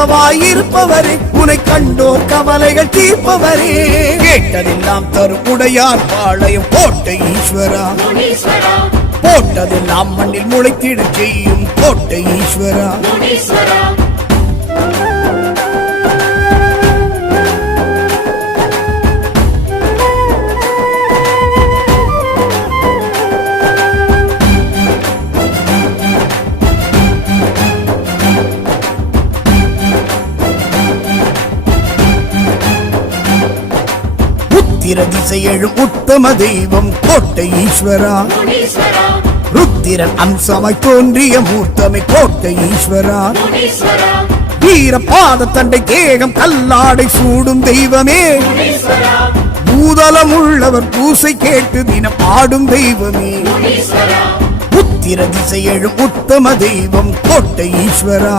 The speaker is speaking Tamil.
உறவாயிருப்பவரே, உனை கண்டோர் கவலைகள் தீர்ப்பவரே, கேட்டதெல்லாம் தரும் உடையார் பாளையம் கோட்டை ஈஸ்வரா, போட்டதெல்லாம் மண்ணில் முளைத்திட செய்யும் கோட்டை ஈஸ்வரா. ருத்திர திசை எழும் உத்தம தெய்வம் கோட்டை ஈஸ்வரா, ருத்திரன் அம்சமாய் தோன்றிய மூர்த்தமை கோட்டை ஈஸ்வரா, வீர பாத தண்டை தேகம் கல்லாடை சூடும் தெய்வமே, பூதலம் உள்ளவர் பூசை கேட்டு தினம் ஆடும் தெய்வமே, உத்திர திசை எழும் உத்தம தெய்வம் கோட்டை ஈஸ்வரா.